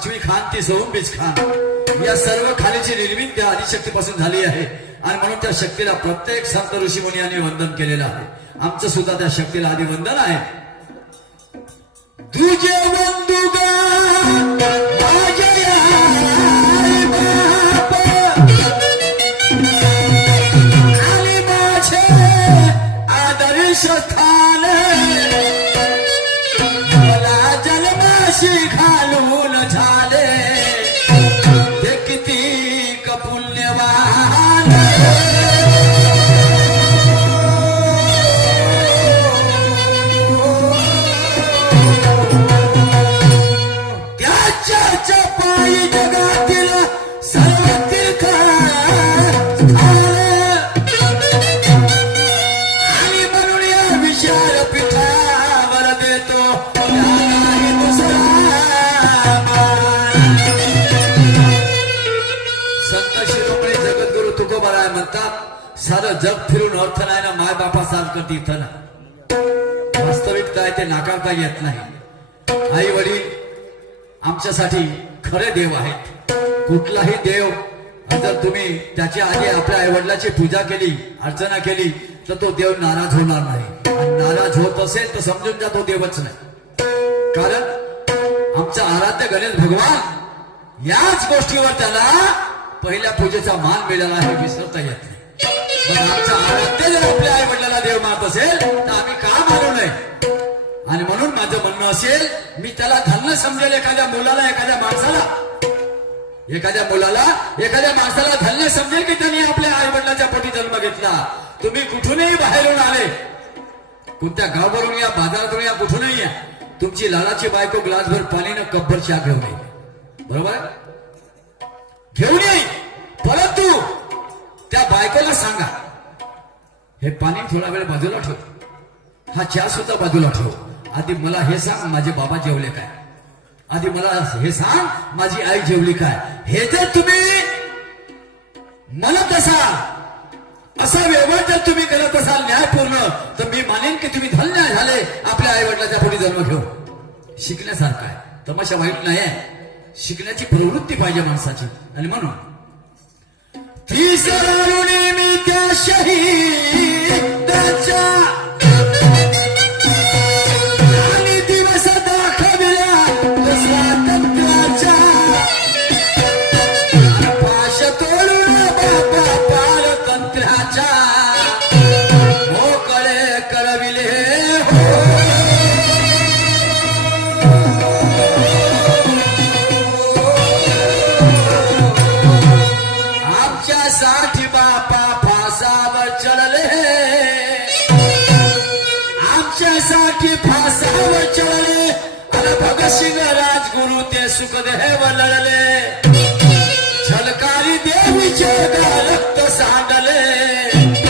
पाचवी खान ती सोमबीज खान या सर्व खालीची निर्मिती त्या आदिशक्तीपासून झाली आहे आणि म्हणून त्या शक्तीला प्रत्येक संत ऋषी मुनी यांनी वंदन केलेलं आहे. आमचं सुद्धा त्या शक्तीला आधी वंदन आहे. तुझे वंदुगा माझ्या बाप आणि माझे आदर्श स्थान मला जन्माशी घालून झाले ते किती पुण्यवान. त्याच्या पायी जगातील सर्व तीर्थ आणि म्हणून या विचार पीठावर देतो नाही दुसरा मान. संत शिरोमणी जगद्गुरु तुकोबाराय म्हणतात सारं जग फिरून अर्थ नाही ना माय बापासारखं तीर्थ ना. वास्तविक काय ते नाकारता येत नाही. आई वडील आमच्यासाठी खरे देव आहेत. कुठलाही देव जर तुम्ही त्याच्या आधी आपल्या आई वडिलाची पूजा केली अर्चना केली तर तो देव नाराज होणार नाही. आणि नाराज होत असेल तर समजून जा तो देवच नाही. कारण आमचा आराध्य गणेश भगवान याच गोष्टीवर त्याला पहिल्या पूजेचा मान मिळाला आहे विसरता येत नाही. मग आमचा आराध्य जर आपल्या आई वडिलाला देव मानत असेल तर आम्ही का मानू नये. आणि म्हणून माझं म्हणणं असेल मी त्याला धन्य समजेल. एखाद्या मुलाला एखाद्या माणसाला धन्य समजेल की त्यांनी आपल्या आई वडिलाच्या पोटी जन्म घेतला. तुम्ही कुठूनही बाहेरून आले कोणत्या गावावरून या बाजारातून या कुठूनही या तुमची लालाची बायको ग्लासभर पाणीनं कपभर चहा घेऊन येईल. बरोबर घेऊन येईल. परंतु त्या बायकोला सांगा हे पाणी थोडा वेळ बाजूला ठेव. हा चहा सुद्धा बाजूला ठेव. आधी मला हे सांग माझे बाबा जेवले काय. आधी मला हे सांग माझी आई जेवली काय. हे जर तुम्ही म्हणत असाल असा व्यवहार जर तुम्ही करत असाल न्यायपूर्ण तर मी मानेन की तुम्ही धन्य झाले आपल्या आई वडिलाच्या पोटी जन्म घेऊन. शिकण्यासारखं आहे. तमाशा वाईट नाही आहे. शिकण्याची प्रवृत्ती पाहिजे माणसाची. आणि म्हणून ती सरुणी मी त्या शहीदाच्या साठी बापा फासावर चढले. आमच्यासाठी फासावर चढले आणि भगतसिंग राजगुरु ते सुखदेव लढले. झलकारी देवीचे रक्त सांडले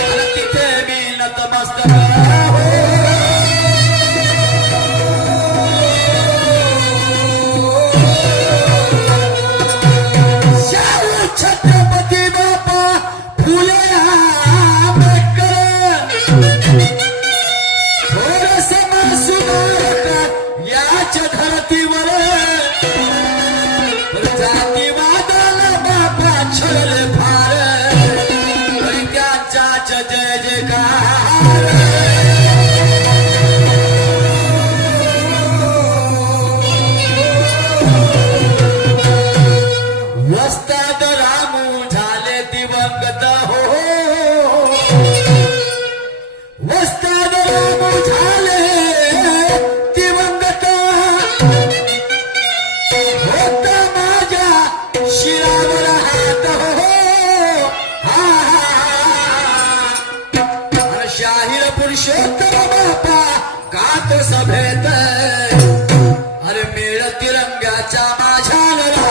आणि तिथे मी नतमस्तक छत्रपती बापा फुले थोडस सुधारक याच्या धरतीवर जातीवादाला बापा छळले फार तरी त्यांचाच जय जयकार. वस्ताद रामू झाले दिवंगत हो. वस्ताद रामू झाले दिवंगत होता माझ्या शिरावर हात हो. शाहीर पुरुषोत्तम बापा गात सभेत अरे मेळ तिरंग्याच्या माझ्या लढा.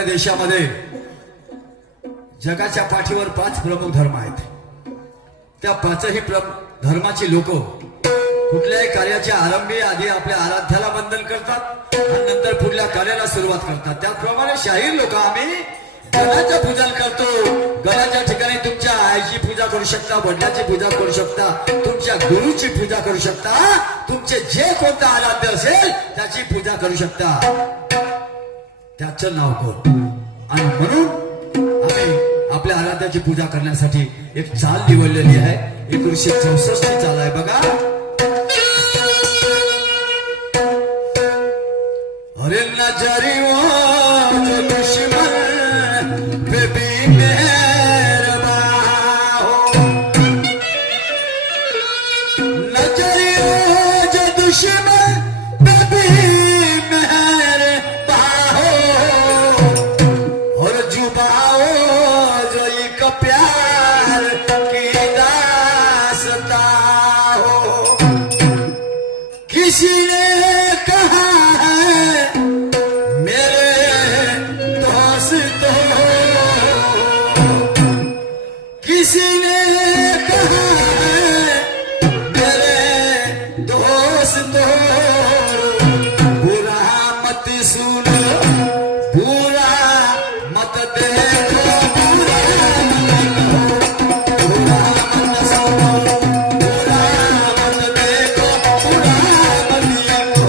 आपल्या देशामध्ये जगाच्या पाठीवर 5 प्रमुख धर्म आहेत. त्या 5ही धर्माची लोक कुठल्याही कार्याच्या आरंभी आधी आपल्या आराध्याला वंदन करतात आणि नंतर पुढल्या कार्याला सुरुवात करतात. त्याप्रमाणे शाहीर लोक आम्ही गणाचं पूजन करतो. गणाच्या ठिकाणी तुमच्या आईची पूजा करू शकता, वडिलांची पूजा करू शकता, तुमच्या गुरुची पूजा करू शकता, तुमचे जे कोणतं आराध्य असेल त्याची पूजा करू शकता. त्याचं नाव कोण? आणि म्हणून आम्ही आपल्या आराध्याची पूजा करण्यासाठी एक चाल निवडलेली आहे. 1964 चाल आहे बघा. अरे नजरी वो जो दुश्मन पे भी मेहरबान हो, नजरी वो जो दुश्मन पे भी मेहरबान हो, और जुबाओ जो एक प्यार की दास्तां हो. किसी ने कहा किसी ने कहा मेरे दोस्तों बुरा मत सुनो, बुरा मत देखो, बुरा मत सुनो, बुरा मत देखो, बुरा मत लिखो.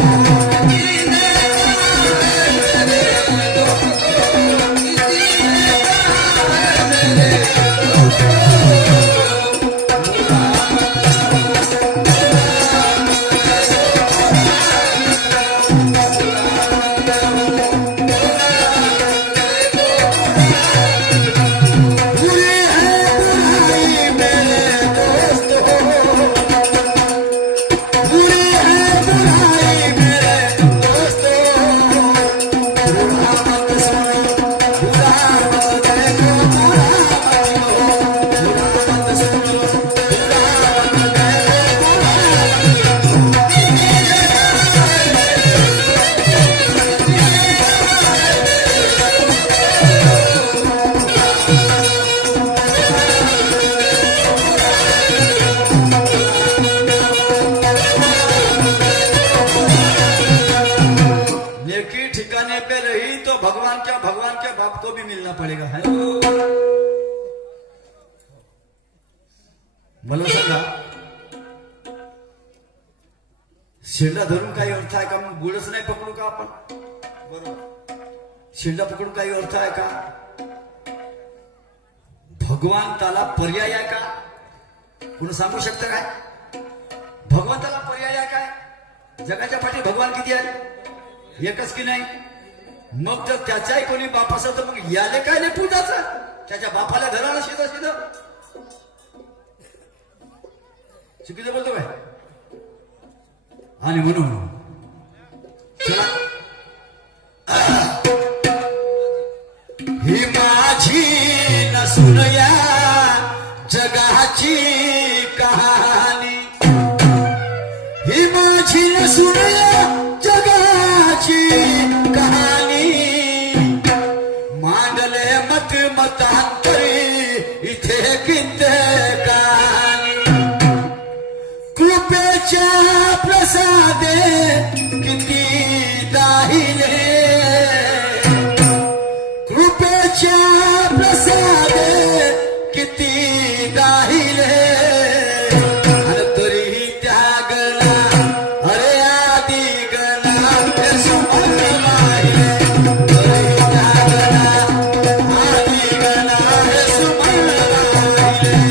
भगवान के बाप को भी मिलना पड़ेगा है. मला सांगा, शेंडा धरून काही अर्थ आहे का? मग गुळच नाही पकडू का आपण? बरोबर. शेंडा पकडून काही अर्थ आहे का? भगवंताला पर्याय आहे का? कोण सांगू शकतं काय? भगवंताला पर्याय आहे काय? जगाच्या पाठी भगवान किती आहे? एकच की नाही? मग जर त्याचाही कोणी बाप असेल तर मग याले काय नाही पूजाचं? त्याच्या बापाला धराला शिदा शिदा चुकीचं बोलतो काय? आणि म्हणून चला, ही माझी नसून या जगाची कहाणी, ही माझी नसून या जगाची कहाणी, मांडले मत मतांतरी इथे कित्येकानी, कृपेच्या प्रसादे किती दाहिले, कृपेच्या प्रसादे किती दाहिले, आणि तरीही त्या गणा अरे आदी गणा समोर माहिले, तरीही त्या गणा आदी गणा समोर माहिले.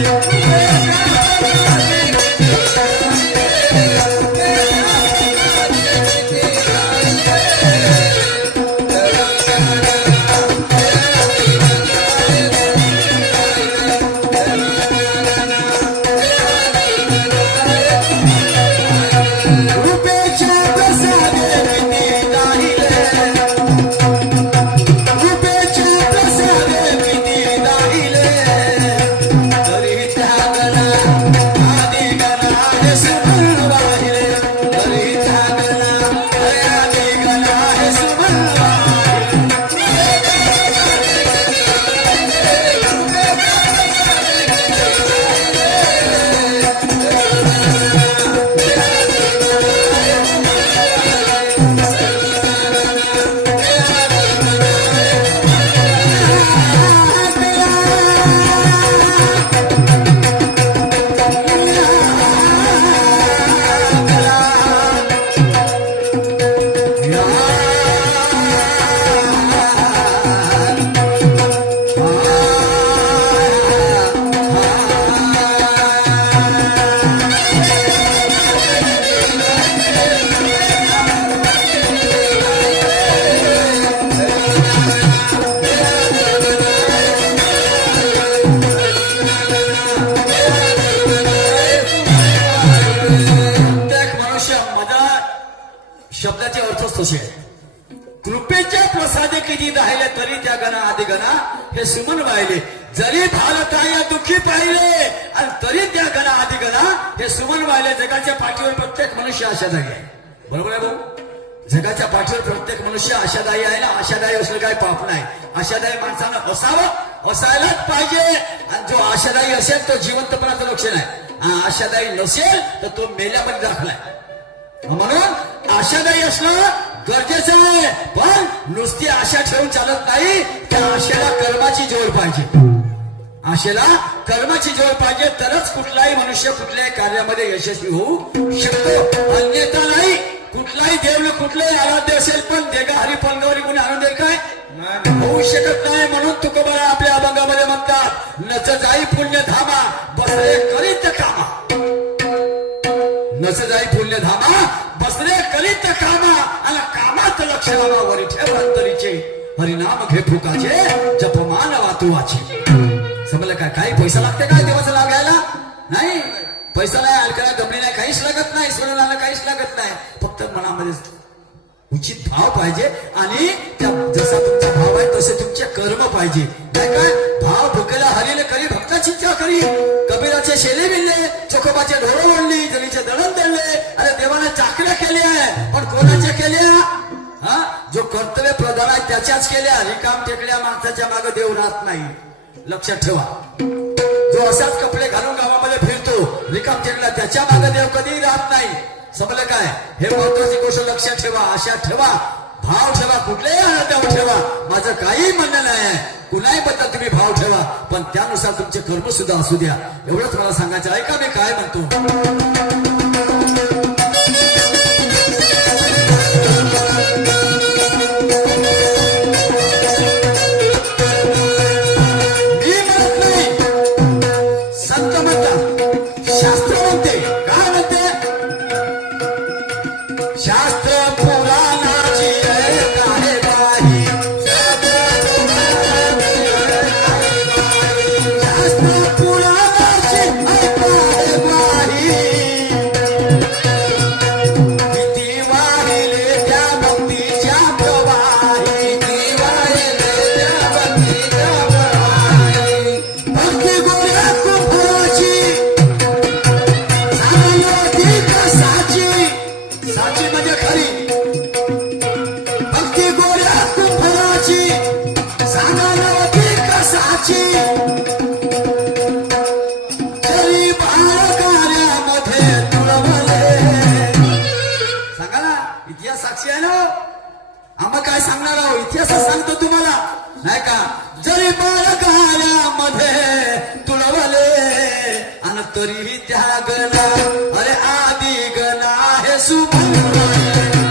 तसे आहेत. कृपेच्या प्रसादे किती राहिले तरी त्या गणा आधी गणा हे सुमन वाहिले. जरी भारताया दुःखी पाहिले आणि तरी त्या गणा आधी गणा हे सुमन वाहिले. जगाच्या पाठीवर प्रत्येक मनुष्य आशादायी आहे. बरोबर आहे भाऊ? जगाच्या पाठीवर प्रत्येक मनुष्य आशादायी आहे ना. आशादायी असलं काय पाप नाही. आशादायी माणसानं असावं, असायलाच पाहिजे. आणि जो आशादायी असेल तो जिवंतपणाचं लक्षण आहे. आशादायी नसेल तर तो मेल्यामध्ये दाखलाय. म्हणून आशादायी असणं गरजेचं आहे. पण नुसती आशा ठेवून चालत नाही. त्या आशेला कर्माची जोड पाहिजे. आशेला कर्माची जोड पाहिजे तरच कुठलाही मनुष्य कुठल्याही कार्यामध्ये यशस्वी होऊ शकतो. अन्यथा नाही. कुठलाही देव कुठलाही आराध्य असेल पण देगा हरी पंगावरी कोणी आणून देईल काय? होऊ शकत नाही. म्हणून तुकोबरा आपल्या अभंगामध्ये म्हणतात नच जाई पुण्य धामा बसरे करीत कामा. नच जाई पुण्य धामा बसरे करीत कामा. आणि कामात लक्ष लावा वरी ठेव अंतरीचे हरिनाम घे फुकाचे जपमान वातुवाचे. समजलं काय? काही पैसा लागते काय देवाचं नाव घ्यायला? नाही. पैसा नाही, अलकाला गमली नाही, काहीच लागत नाही. सोडून काहीच लागत नाही. फक्त मनामध्ये उचित भाव पाहिजे. आणि जसा तुमचा भाव आहे तसे तुमचे कर्म पाहिजे. काय भाव भुकेला हरीले करी भक्ताची इच्छा करी. कबीराचे शेले मिळले, चोखोबाचे ढोरं ओढली, जरीचे दळण दळले. अरे देवाने चाकऱ्या केल्या पण कोणाच्या केल्या? जो कर्तव्य प्रधान आहे त्याच्याच केल्या. रिकाम टेकल्या माणसाच्या मागे देव राहत नाही. लक्षात ठेवा. जो असाच कपडे घालून गावामध्ये फिरतो रिकाम टेकला त्याच्या मागे देव कधीही राहत नाही. समजलं काय? हे महत्वाची गोष्ट लक्षात ठेवा. आशा ठेवा, भाव ठेवा, कुठल्याही आनंदावर ठेवा. माझं काही म्हणणं नाही. कुणाही बद्दल तुम्ही भाव ठेवा पण त्यानुसार तुमचे कर्म सुद्धा असू द्या. एवढंच मला सांगायचं. ऐका मी काय म्हणतो. नाही का? जरी बाळकाऱ्यामध्ये तुळवले आणि तरीही त्या गणा अरे आदी गणा हे सुमन.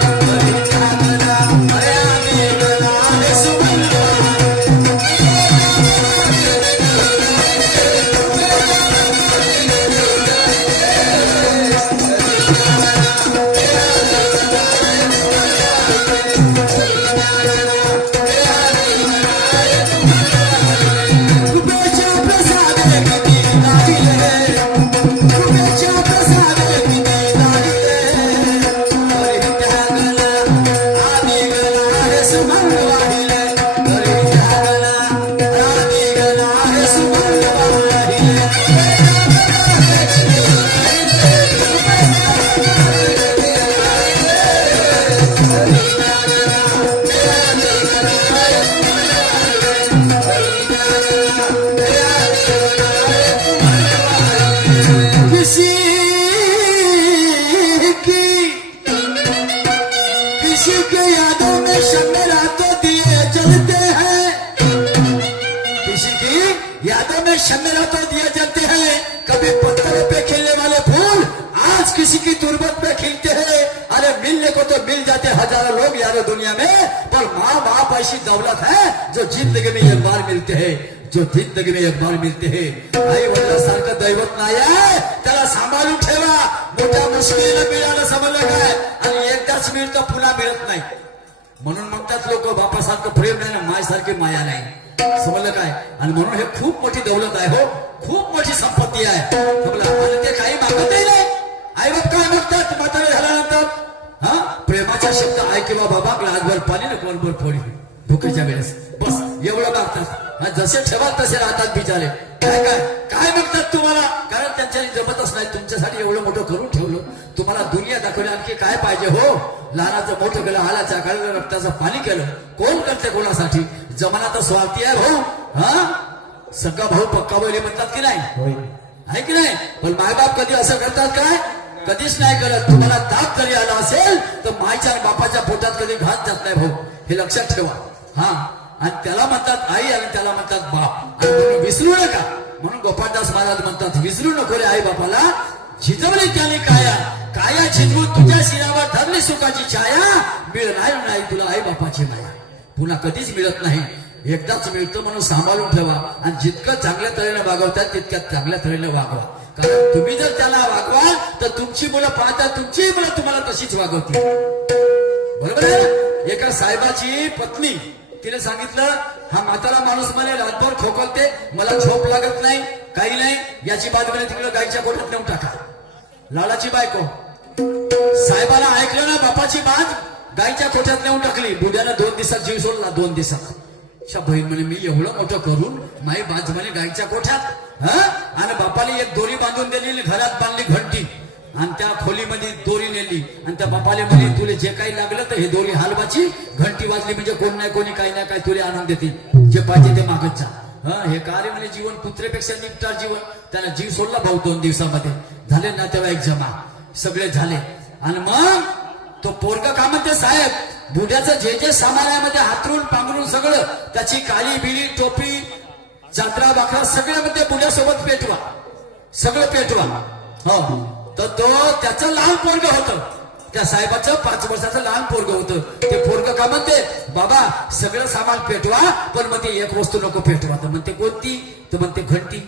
तरी त्या गणा अरे आदी गणा हे सुमन. शमेरा तो दिए जलते हैं. कभी पत्थर पे खिलने वाले फूल आज किसी की तुरबत पे खिलते हैं. अरे मिलने को तो मिल जाते हजारों लोग यार दुनिया में, पर माँ बाप ऐसी दौलत है जो जिंदगी में एक बार मिलते हैं. जो जिंदगी में एक बार मिलते हैं. आई वडिलांसारखं दैवत नाही आहे. त्याला सांभाळून ठेवा. मोठ्या मुश्किलीनं मिळालं समजलं काय? आणि एकदाच मिळतं पुन्हा मिळत नाही. म्हणून म्हणतात लोक बापासारखं प्रेम नाही ना मायसारखी माया नाही. समजलं काय? आणि म्हणून हे खूप मोठी दौलत आहे. हो, खूप मोठी संपत्ती आहे. समजलं? आणि ते काही मागतही नाही. आई बाप काय मागतात म्हातारे झाल्यानंतर? प्रेमाचा शब्द ऐक किंवा बाबा ग्लासभर पाणी ना कोणभर फोडी भुकेच्या वेळेस बस एवढं मागतात आणि जसे ठेवाल तसे राहतात बिचारे काय काय काय मागतात तुम्हाला कारण त्यांच्या जमतच नाही तुमच्यासाठी एवढं मोठं करून ठेवलं तुम्हाला दुनिया दाखवली आणखी काय पाहिजे हो लहानाचं मोठं केलं हालाच्या काढलं रक्ताचं पाणी केलं कोण करते कोणासाठी जमाना तर स्वार्थी आहे भाऊ हा सगळा भाऊ पक्का बैले म्हणतात की नाही आहे की नाही पण मायबाप कधी असं करतात काय कधीच नाही करत तुम्हाला दात जरी आला असेल तर मायच्या आणि बापाच्या पोटात कधी घात जात नाही भाऊ हे लक्षात ठेवा हा आणि त्याला म्हणतात आई आणि त्याला म्हणतात बाप आणि म्हणून विसरू नका म्हणून गोपाळदास महाराज म्हणतात विसरू नको रे आई बापाला झिजवली त्याने काया काया झिजवून तुझ्या शिरावर धरली सुखाची छाया मिळणार नाही तुला आई बापाची माया पुन्हा कधीच मिळत नाही एकदाच मिळतं म्हणून सांभाळून ठेवा आणि जितकं चांगल्या तऱ्हेने वागवतात तितक्या चांगल्या तऱ्हेने वागवा कारण तुम्ही जर त्याला वागवाल तर तुमची मुलं पाहतात तुमची मुलं तुम्हाला तशीच वागवतील बरोबर आहे एका साहेबाची पत्नी तिने सांगितलं हा म्हातारा माणूस म्हणे रातभर खोकलते मला झोप लागत नाही काही नाही याची बाजू म्हणे तिकडे गायच्या गोठ्यात नेऊन टाका लालाची बायको साहेबाला ऐकलं ना बापाची बाज गायच्या कोठ्यात नेऊन टाकली बुड्यानं 2 दिवसात जीव सोडला 2 दिवसात बहीण म्हणे मी एवढं मोठं करून माई बाज म्हणे गायच्या कोठ्यात हा आणि बापाला एक दोरी बांधून दिली घरात बांधली घंटी आणि त्या खोलीमध्ये दोरी नेली आणि त्या बापाले म्हणे तुले जे काही लागलं तर हे दोरी हलवाची घंटी वाजली म्हणजे कोण नाही कोणी काही ना काही तुले आनंद देतील जे पाहिजे ते मागत जा हे कार्य म्हणे जीवन कुत्रेपेक्षा निपटार जीवन त्याला जीव सोडला भाऊ 2 दिवसामध्ये झाले नातेवाईक जमा सगळे झाले आणि मग तो पोरगा का म्हणते साहेब बुड्याचं जे जे सामानामध्ये हातरून पांघरून सगळं त्याची काळी बिळी टोपी जात्रा बाकरा सगळ्यामध्ये बुड्यासोबत पेटवा सगळं पेटवा हो तर तो त्याचं लहान पोरग होतं त्या साहेबाचं 5 वर्षाचं लहान पोरग होतं ते पोरग का म्हणते बाबा सगळं सामान पेटवा पण म्हणते एक वस्तू नको पेटवा तर म्हणते कोणती तर म्हणते घंटी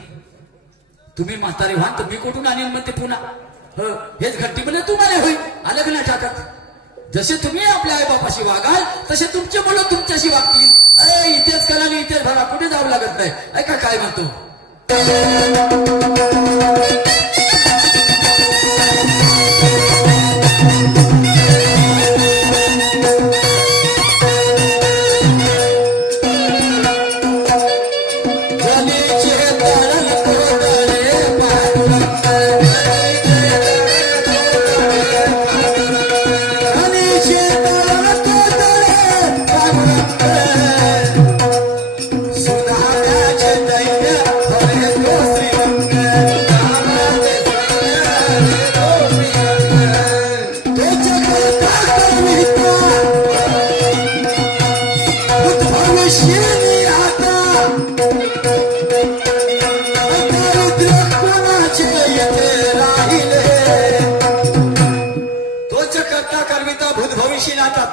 तुम्ही म्हातारे व्हा तर मी कुठून आणीन म्हणते पुन्हा हेच घंटी म्हणजे तुम्हाला होईल आलं की नाही टाकत जसे तुम्ही आपल्या आई बापाशी वागाल तसे तुमचे मुलं तुमच्याशी वागतील अरे इथेच करा आणि इथेच भरा कुठे जावं लागत नाही ऐका काय म्हणतो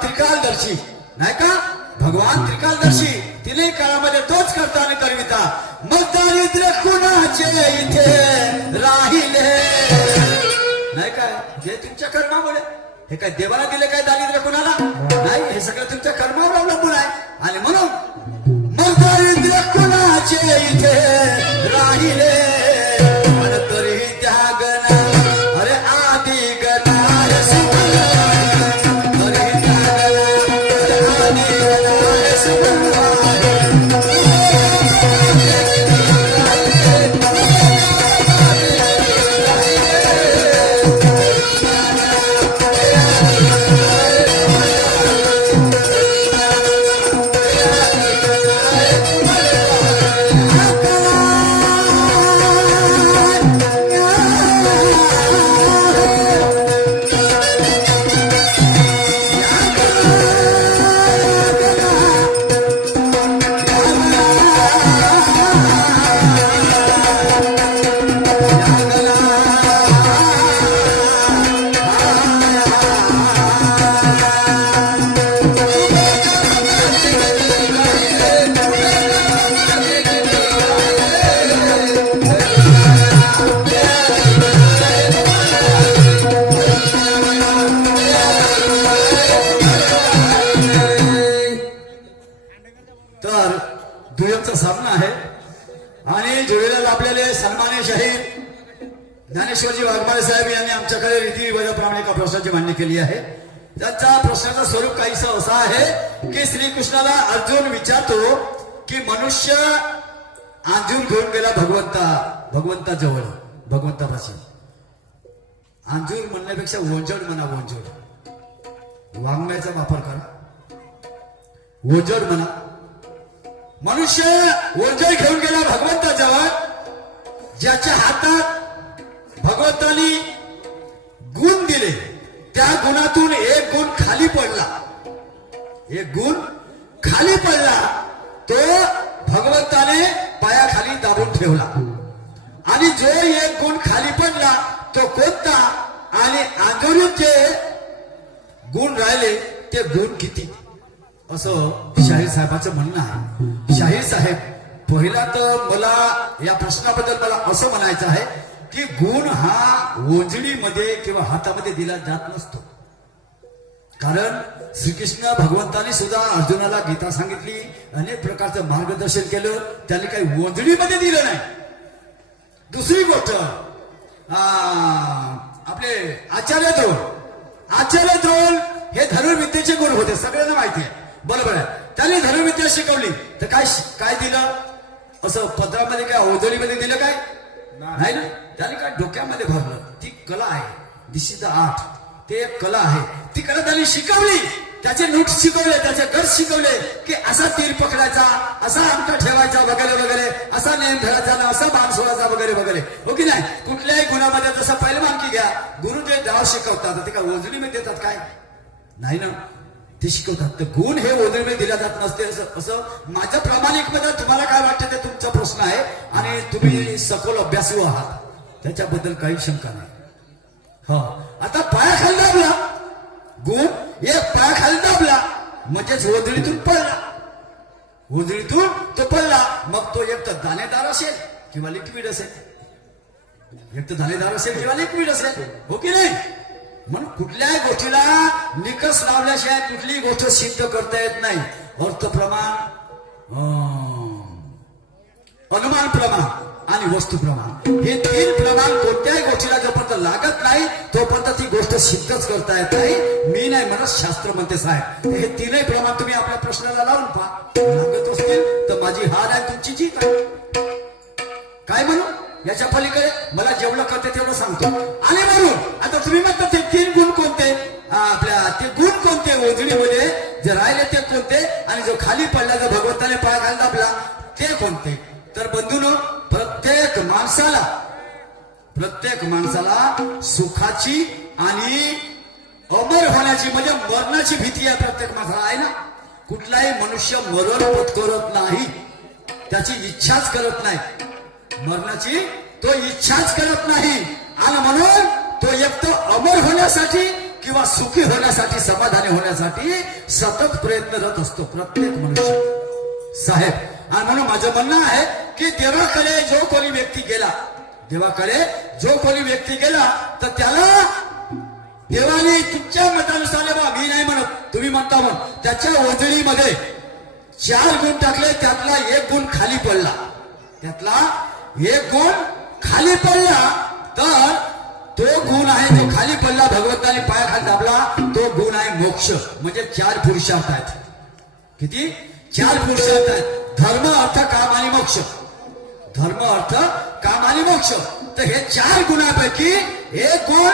त्रिकालदर्शी नाही का भगवान त्रिकालदर्शी तिने काळामध्ये तोच करता आणि करविता मग दारिद्र्य कुणाचे इथे राहिले नाही काय जे तुमच्या कर्मामुळे हे काय देवाला दिले काय दारिद्र्य कुणाला नाही हे सगळं तुमच्या कर्मावर अवलंबून आहे आणि म्हणून मग दारिद्र्य कुणाचे इथे राहिले पण तरीही त्या गणा अरे आदि गणा ज्ञानेश्वरजी वाघमारे साहेब यांनी आमच्याकडे रीतिरिवाजाप्रमाणे एका प्रश्नाची मांडणी केली आहे त्यांच्या प्रश्नाचं स्वरूप काहीसं असं आहे की श्रीकृष्णाला अर्जुन विचारतो की मनुष्य आंजूर घेऊन गेला भगवंताजवळ, भगवंतापाशी. आंजूर म्हणण्यापेक्षा ओंजड म्हणा, ओंजड वाङ्मयाचा वापर करा, ओंजड म्हणा. मनुष्य ओंजड घेऊन गेला भगवंताजवळ, ज्याच्या हातात भगवंतानी गुण दिले, त्या गुणातून एक गुण खाली पडला, एक गुण खाली पडला, तो भगवंताने पायाखाली दाबून ठेवला. आणि जो एक गुण खाली पडला तो कोणता, आणि आंधळीत जे गुण राहिले ते गुण किती, असं शाहीर साहेबांचं म्हणणं आहे. शाहीर साहेब, पहिला तर मला या प्रश्नाबद्दल मला असं म्हणायचं आहे की गुण हा ओंजळीमध्ये किंवा हातामध्ये दिला जात नसतो. कारण श्रीकृष्ण भगवंताने सुद्धा अर्जुनाला गीता सांगितली, अनेक प्रकारचं मार्गदर्शन केलं, त्यांनी काही ओंजळीमध्ये दिलं नाही. दुसरी गोष्ट, आपले आचार्य द्रोण हे धनुर्विद्येचे गुरु होते, सगळ्यांना माहिती आहे, बरोबर आहे. त्यांनी धनुर्विद्या शिकवली, तर काय दिलं, असं पत्रामध्ये काय ओंजळीमध्ये दिलं काय नाही ना. त्याने काय डोक्यामध्ये भरलं, ती कला आहे, दिस इज द आर्ट, ते एक कला आहे, ती कला त्यांनी शिकवली. त्याचे नोट शिकवले, त्याचे गट शिकवले की असा तीर पकडायचा, असा अंगठा ठेवायचा वगैरे वगैरे, असा नेम धरायचा ना, असा बाण सोडायचा वगैरे वगैरे, हो की नाही. कुठल्याही गुणामध्ये जसं पहिलवानकी घ्या, गुरु जे डाव शिकवतात ते काय ओंजळीमध्ये देतात काय नाही ना, ते शिकवतात. तर गुण हे ओंजळीमध्ये दिला जात नसते, असं माझं प्रामाणिक मध्ये. तुम्हाला काय वाटतं ते तुमचा प्रश्न आहे, आणि तुम्ही सखोल अभ्यासू आहात, त्याच्याबद्दल काही शंका नाही. हो, आता पायाखाली दाबला गुण, एक पायाखाली दाबला म्हणजेच ओंजळीतून पडला, ओंजळीतून तो पडला. मग तो एक तर दाणेदार असेल किंवा लिक्विड असेल, एक तर दाणेदार असेल किंवा लिक्विड असेल, हो की नाही. म्हणून कुठल्याही गोष्टीला निकष लावल्याशिवाय कुठलीही गोष्ट सिद्ध करता येत नाही. अर्थप्रमाण, अनुमान प्रमाण आणि वस्तू प्रमाण, हे तीन प्रमाण कोणत्याही गोष्टीला जोपर्यंत लागत नाही तोपर्यंत ती गोष्ट सिद्धच करता येत नाही. मी नाही म्हणत, शास्त्र म्हणते साहेब. हे तीनही प्रमाण तुम्ही आपल्या प्रश्नाला लावून पहा, लागत असतील तर माझी हार आहे, तुमची जीत आहे. काय म्हणू, याच्या पलीकडे मला जेवढं करते तेवढं सांगतो. आणि म्हणून आता तुम्ही म्हणता ते तीन गुण कोणते, आपल्या ते गुण कोणते ओंजळीमध्ये जे राहिले ते कोणते, आणि जो खाली पडला, जो भगवंताने पाय खाली दाबला ते कोणते. तर बंधूंनो, प्रत्येक माणसाला सुखाची आणि अमर होण्याची म्हणजे मरणाची भीती आहे प्रत्येक माणसाला, आहे ना. कुठलाही मनुष्य मरण पत्करत नाही, त्याची इच्छाच करत नाही, मरणाची तो इच्छाच करत नाही. आणि म्हणून तो एक तर अमर होण्यासाठी किंवा सुखी होण्यासाठी, समाधानी होण्यासाठी सतत प्रयत्नरत असतो प्रत्येक मनुष्य साहेब. आणि म्हणून माझं म्हणणं आहे की देवाकडे जो कोणी व्यक्ती गेला, तर त्याला देवाने तुमच्या मतानुसार, बा मी नाही म्हणत, तुम्ही म्हणता म्हणून, त्याच्या ओंजळीमध्ये 4 गुण टाकले, त्यातला एक गुण खाली पडला, तर तो गुण आहे जो खाली पडला, भगवंताने पायाखाली दाबला, तो गुण आहे मोक्ष. म्हणजे 4 पुरुषार्थ आहेत. किती? 4 पुरुषार्थ आहेत. धर्म, अर्थ, काम आणि मोक्ष. धर्म, अर्थ, काम आणि मोक्ष. तर हे 4 गुणापैकी एक गुण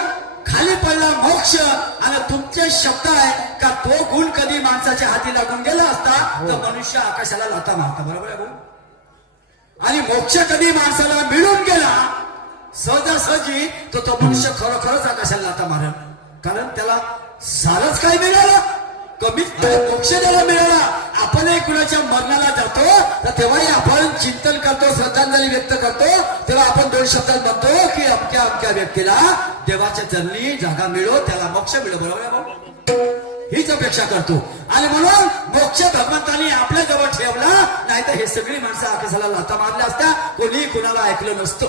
खाली पडला, मोक्ष. आणि तुमचे शब्द आहे का तो गुण कधी माणसाच्या हाती लागून गेला असता तर मनुष्य आकाशाला लाथा मारता, बरोबर आहे. आणि मोक्ष कधी माणसाला मिळून गेला सहजासहजी, तर तो मनुष्य खरोखरच आकाशाला लाथा मारेल. कारण त्याला सारच काय मिळालं, कमीत मोक्ष त्याला मिळाला. आपणही कुणाच्या मरणाला जातो तर तेव्हाही आपण चिंतन करतो, श्रद्धांजली व्यक्त करतो, तेव्हा आपण 2 शब्दात म्हणतो की अमक्या व्यक्तीला देवाच्या चरणी जागा मिळो, त्याला मोक्ष मिळो, बरोबर आहे. हीच अपेक्षा करतो. आणि म्हणून मोक्ष भगवंतानी आपल्या जवळ ठेवला, नाही तर हे सगळी माणसं आकाशाला लाथा मारल्या असत्या, कोणी कुणाला ऐकलं नसतं.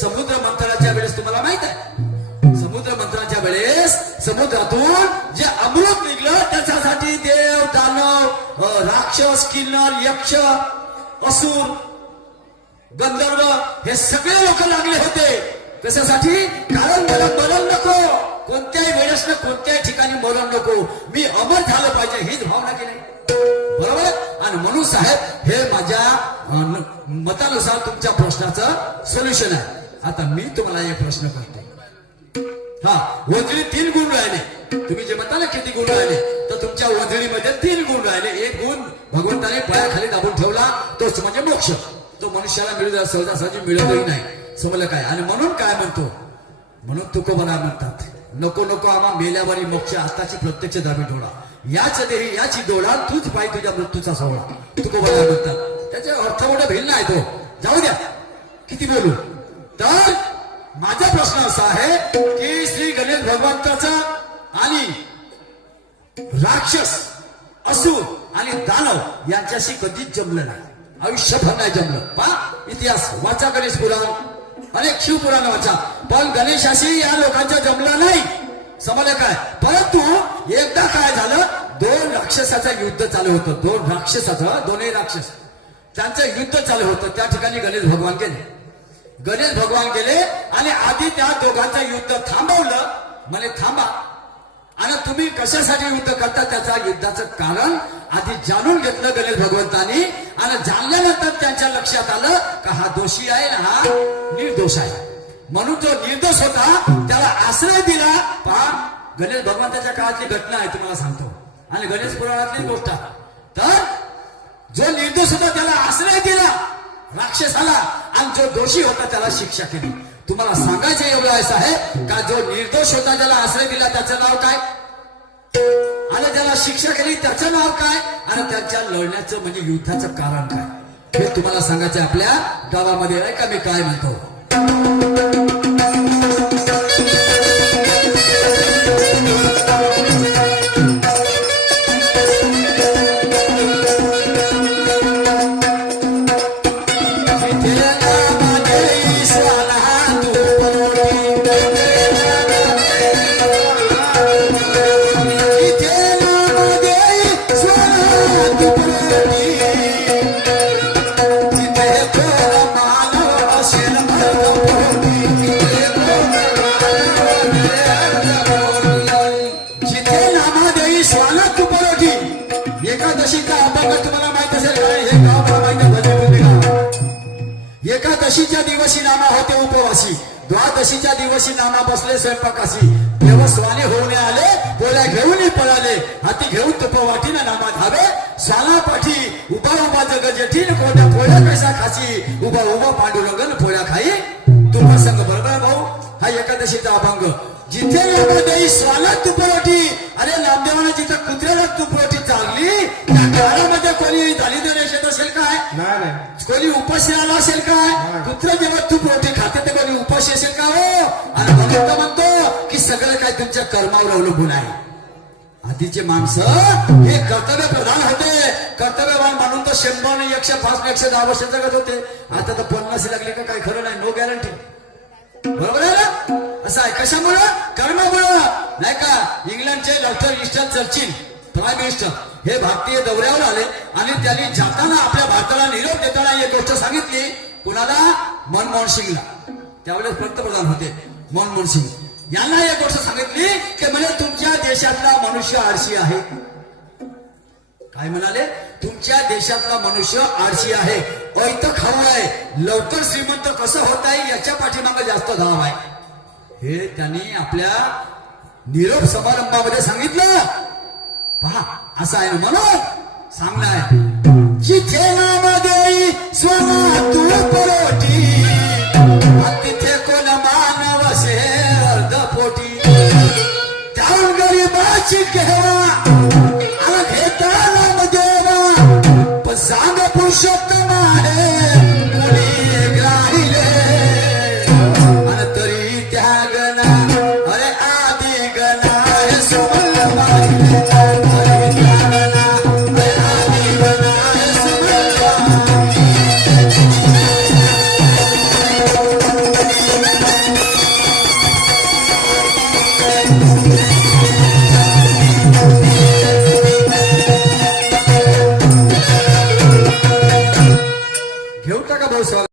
समुद्र मंथनाच्या वेळेस तुम्हाला माहित आहे, समुद्र मंथनाच्या वेळेस समुद्रातून जे अमृत निघलं त्याच्यासाठी देव, दानव, राक्षस, किन्नर, यक्ष, असुर, गंधर्व हे सगळे लोक लागले होते. कशासाठी? कारण मला मरण नको, कोणत्याही वेळेस ना कोणत्याही ठिकाणी मरण नको, मी अमर झालं पाहिजे, हीच भावना की नाही? बरोबर. आणि म्हणून साहेब हे माझ्या मतानुसार तुमच्या प्रश्नाचं सोल्युशन आहे. आता मी तुम्हाला एक प्रश्न करतो. हा, वंजळी 3 गुण राहिले. तुम्ही जे म्हणता ना किती गुण राहिले, तर तुमच्या वंजळीमध्ये 3 गुण राहिले. एक गुण भगवंताने पायाखाली दाबून ठेवला, तोच म्हणजे मोक्ष. तो मनुष्याला मिळू सहजासहजी मिळतही नाही. समजलं काय? आणि म्हणून काय म्हणतो, म्हणून तुकोबरा म्हणतात, नको नको आम्हा मेल्यावरी मोक्ष, आताची प्रत्यक्ष दाबी डोळा, याच देही याची डोळा, तूच पाय तुझ्या मृत्यूचा सोहळा. तुकोबरा म्हणतात. त्याचा अर्थ मोठा भिन्न आहे तो. जाऊ द्या, किती बोलू. तर माझा प्रश्न असा आहे की श्री गणेश भगवंताचा आणि राक्षस, असुर आणि दानव यांच्याशी कधीच जमलं नाही, आयुष्यभर नाही जमलं. पहा इतिहास वाचा, गणेश पुराण, अनेक शिवपुराण वाचा, पण गणेशाशी या लोकांच्या जमलं नाही. समजलं काय? परंतु एकदा काय झालं, 2 राक्षसाचं युद्ध चालू होतं. 2 राक्षसाचं, दोन्ही राक्षस, त्यांचं युद्ध चालू होतं. त्या ठिकाणी गणेश भगवान गेले. गणेश भगवान गेले आणि आधी त्या दोघांचं युद्ध थांबवलं. म्हणे थांबा, आणि तुम्ही कशासाठी युद्ध करता, त्याचा युद्धाचं कारण आधी जाणून घेतलं गणेश भगवंतानी. आणि जाणल्यानंतर त्यांच्या लक्षात आलं का हा दोषी आहे ना हा निर्दोष आहे. म्हणून जो निर्दोष होता त्याला आश्रय दिला. पहा, गणेश भगवंताच्या काळातली घटना आहे, तुम्हाला सांगतो, आणि गणेश पुराणातली गोष्ट. तर जो निर्दोष होता त्याला आश्रय दिला राक्षसाला, आणि जो दोषी होता त्याला शिक्षा केली. तुम्हाला सांगायचं एवढं असं आहे का जो निर्दोष होता त्याला आश्रय दिला त्याचं नाव काय, आणि ज्याला शिक्षा केली त्याचं नाव काय, आणि त्यांच्या लढण्याचं म्हणजे युद्धाचं कारण काय, हे तुम्हाला सांगायचं आपल्या गावामध्ये आहे का मी काय म्हणतो. एकादशीच्या दिवशी नामा होते उपवासी, द्वादशीच्या दिवशी नामा बसले स्वयंपाकाशी, देवस्वाने होऊन आले, पोळ्या घेऊन पळाले, हाती घेऊन तुपवाटीनं नामा धावे, स्वाला पाठी उभा उभा जग जेठीन, कोणत्या पोळ्या कशा खाची, उभा उभा पांडुरंगन पोळ्या खाई तुपा संघ. बरोबर भाऊ, हा एकादशीचा अभंग. जिथे नामदेवी स्वाला तुपवटी, अरे नामदेवाने जिथं कुत्र्याला तुपवटी चालली, त्या काळामध्ये कोणी दारिद्र्य रेषेत असेल काय, कोणी उपाशी आला असेल काय, कुत्र जेव्हा तुपवटी खाते ते कोणी उपाशी असेल का हो. आणि म्हणून म्हणतो की सगळं काय तुमच्या कर्मावर अवलंबून आहे. आधीचे माणसं हे कर्तव्य प्रधान होते, कर्तव्यवान म्हणून तर 100, 105, 110 वर्ष जगत होते. आता तर 50 लागली का काही खरं नाही, नो गॅरंटी. बरोबर आहे ना? असं आहे. कशामुळं? कर्मामुळं. नाही का? इंग्लंडचे doctor Winston Churchill, prime minister, हे भारतीय दौऱ्यावर आले आणि त्यांनी जाताना आपल्या भारताला निरोप देताना एक गोष्ट सांगितली. कुणाला? मनमोहन सिंगला. त्यावेळेस पंतप्रधान होते मनमोहन सिंग. यांना एक गोष्ट सांगितली की म्हणजे तुमच्या देशातला मनुष्य आळशी आहे. काय म्हणाले? तुमच्या देशातला मनुष्य आळशी आहे, ऐत खाऊ आहे, लवकर श्रीमंत कसं होता येईल याच्या पाठीमागे जास्त धाव आहे. हे त्यांनी आपल्या निरोप समारंभामध्ये सांगितलं. पहा, असं आहे. म्हणून सांगणं आहे, जिथे नामदेवी स्वना तू परोटी, तिथे कोण मानव से अर्धपोटी, त्या गरीबाची केव्हा